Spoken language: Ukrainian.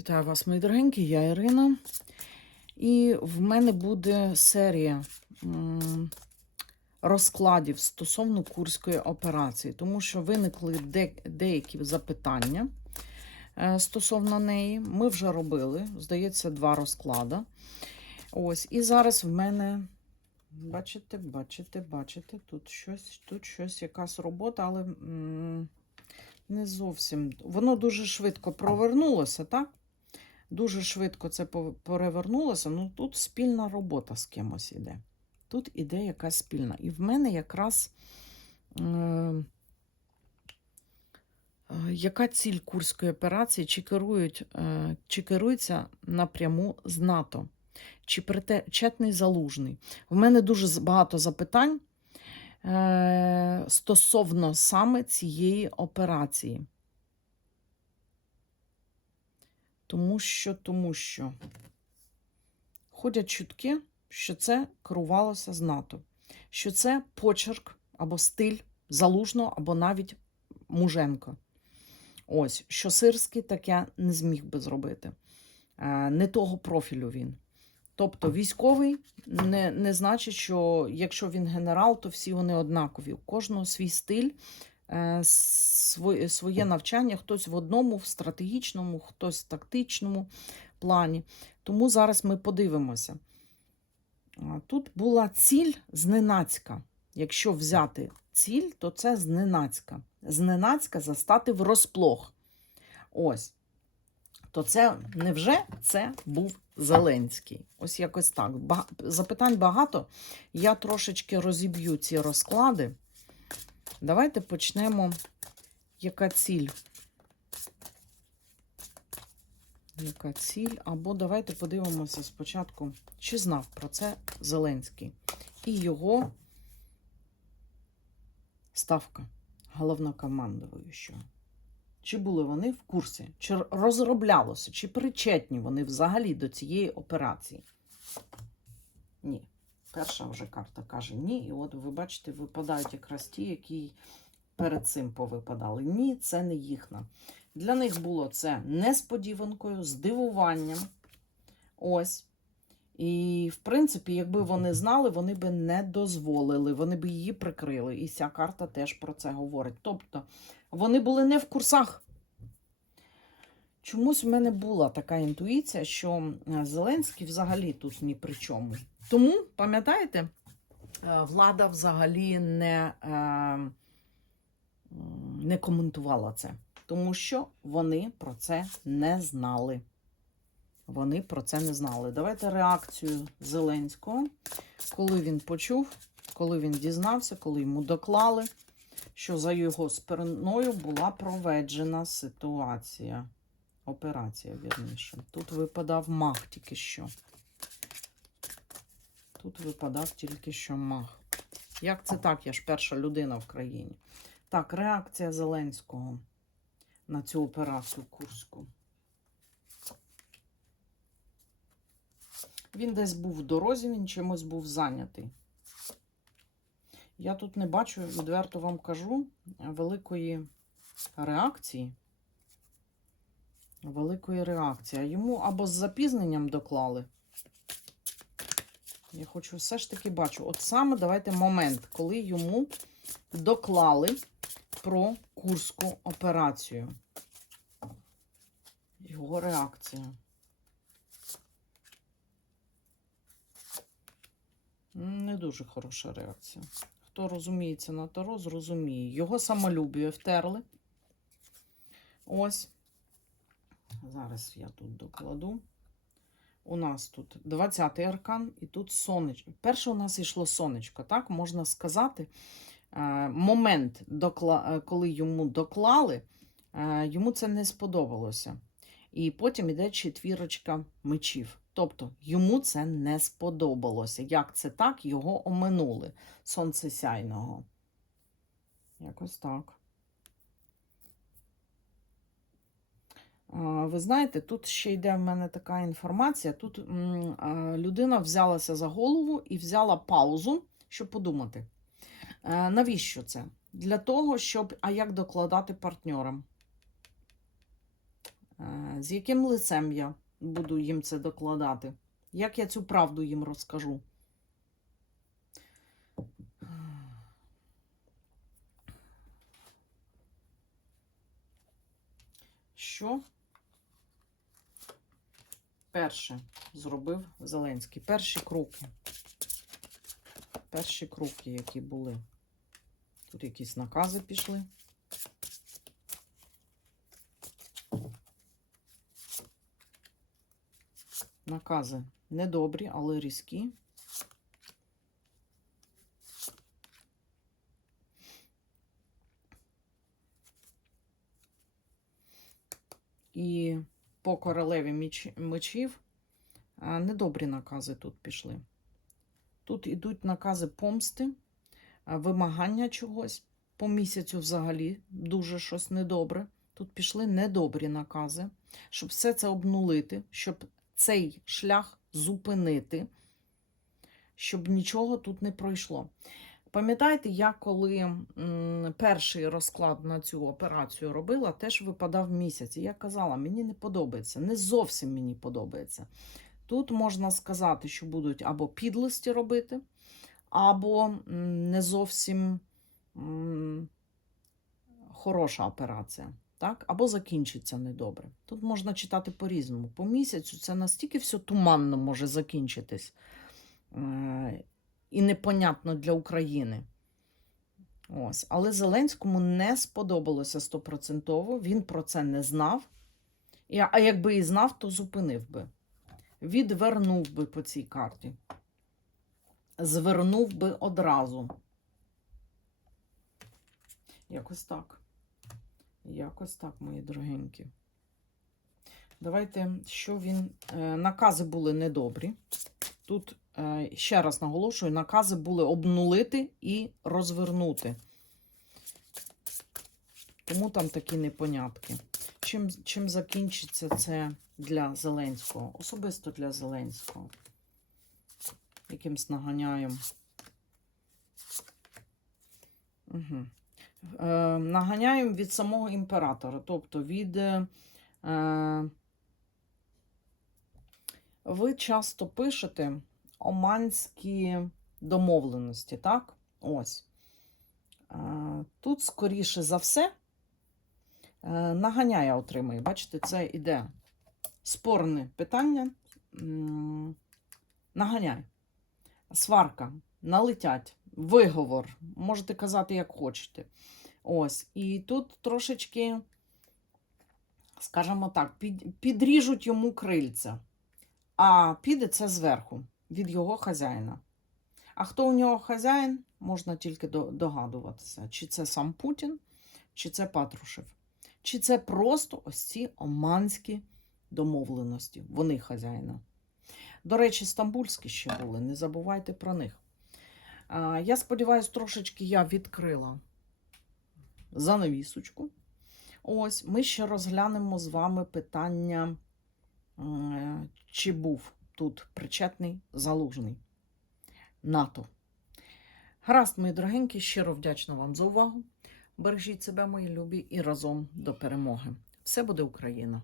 Вітаю вас, мої дорогенькі, я Ірина. І в мене буде серія розкладів стосовно курської операції, тому що виникли де- деякі запитання е, стосовно неї. Ми вже робили, здається, два розклади. Ось, і зараз в мене. Бачите, бачите, бачите, тут щось, тут щось, якась робота, але не зовсім. Воно дуже швидко провернулося, так? Дуже швидко це перевернулося. Ну тут спільна робота з кимось іде. Тут іде якась спільна. І в мене якраз е, е, яка ціль курської операції, чи, керують, е, чи керується напряму з НАТО, чи причетний залужний. В мене дуже багато запитань е, стосовно саме цієї операції. Тому що, тому що ходять чутки, що це керувалося з НАТО, що це почерк або стиль залужного, або навіть Муженко. Ось, що Сирський таке не зміг би зробити. Е, Не того профілю він. Тобто військовий не, не значить, що якщо він генерал, то всі вони однакові. У кожного свій стиль, своє, своє навчання, хтось в одному, в стратегічному, хтось в тактичному плані. Тому зараз ми подивимося. Тут була ціль зненацька. Якщо взяти ціль, то це зненацька. Зненацька застати врозплох. Ось. То це невже це був Зеленський? Ось якось так. Запитань багато. Я трошечки розіб'ю ці розклади. Давайте почнемо. Яка ціль? Яка ціль? Або давайте подивимося спочатку, чи знав про це Зеленський і його ставка головнокомандуючого. Чи були вони в курсі, чи розроблялося, чи причетні вони взагалі до цієї операції? Ні. Перша вже карта каже ні. І от ви бачите, випадають якраз ті, які перед цим повипадали. Ні, це не їхна. Для них було це несподіванкою, здивуванням. Ось. І, в принципі, якби вони знали, вони би не дозволили, вони б її прикрили. І ця карта теж про це говорить. Тобто, вони були не в курсах. Чомусь в мене була така інтуїція, що е, Зеленський взагалі тут ні при чому. Тому, пам'ятаєте, е, влада взагалі не, е, не коментувала це, тому що вони про це не знали. Вони про це не знали. Давайте реакцію Зеленського, коли він почув, коли він дізнався, коли йому доклали, що за його спиною була проведжена ситуація. Операція, вірніше. Тут випадав мах тільки що. Тут випадав тільки що мах. Як це так? Я ж перша людина в країні. Так, реакція Зеленського на цю операцію Курську. Він десь був в дорозі, він чимось був зайнятий. Я тут не бачу, відверто вам кажу, великої реакції. Великої реакції. Йому або з запізненням доклали. Я хочу все ж таки бачу. От саме давайте момент, коли йому доклали про Курську операцію. Його реакція. Не дуже хороша реакція. Хто розуміється на Таро, зрозуміє. Його самолюбію втерли. Ось. Зараз я тут докладу. У нас тут 20-й аркан і тут сонечко. Перше у нас йшло сонечко, так? Можна сказати, е, момент, е, коли йому доклали, е, йому це не сподобалося. І потім іде четвірочка мечів. Тобто йому це не сподобалося. Як це так? Його оминули сонцесяйного. Якось так. Ви знаєте, тут ще йде в мене така інформація. Тут людина взялася за голову і взяла паузу, щоб подумати. Е, Навіщо це? Для того, щоб. А як докладати партнерам? Е, З яким лицем я буду їм це докладати? Як я цю правду їм розкажу? Що перше зробив Зеленський? Перші кроки. Перші кроки, які були. Тут якісь накази пішли. Накази недобрі, але різкі. І по королеві меч- мечів недобрі накази тут пішли. Тут ідуть накази помсти, вимагання чогось. По місяцю взагалі дуже щось недобре. Тут пішли недобрі накази, щоб все це обнулити, щоб цей шлях зупинити, щоб нічого тут не пройшло. Пам'ятаєте, я коли перший розклад на цю операцію робила, теж випадав місяць. І я казала, мені не подобається, не зовсім мені подобається. Тут можна сказати, що будуть або підлості робити, або не зовсім хороша операція. Так? Або закінчиться недобре. Тут можна читати по-різному. По місяцю це настільки все туманно може закінчитись е, і непонятно для України. Ось. Але Зеленському не сподобалося стопроцентово, він про це не знав. А якби і знав, то зупинив би. Відвернув би по цій карті. Звернув би одразу. Якось так. Якось так, мої дорогенькі. Давайте, що він. е, Накази були недобрі. Тут, ще раз наголошую, накази були обнулити і розвернути. Тому там такі непонятки. Чим, чим закінчиться це для Зеленського? Особисто для Зеленського. Якимсь наганяєм. Угу. Е, наганяємо від самого імператора, тобто від. Е, е, ви часто пишете оманські домовленості, так? Ось. Е, тут, скоріше за все, е, наганяє отримує. Бачите, це іде спорне питання. Наганяй. Сварка, налетять, виговор. Можете казати, як хочете. Ось. І тут трошечки, скажімо так, підріжуть йому крильця. А піде це зверху, від його хазяїна. А хто у нього хазяїн, можна тільки догадуватися, чи це сам Путін, чи це Патрушев, чи це просто ось ці оманські домовленості. Вони хазяїна. До речі, стамбульські ще були, не забувайте про них. Я сподіваюся, трошечки я відкрила занавісочку. Ось, ми ще розглянемо з вами питання, е, чи був тут причетний залужний НАТО. Гаразд, мої дорогенькі, щиро вдячна вам за увагу. Бережіть себе, мої любі, і разом до перемоги. Все буде Україна!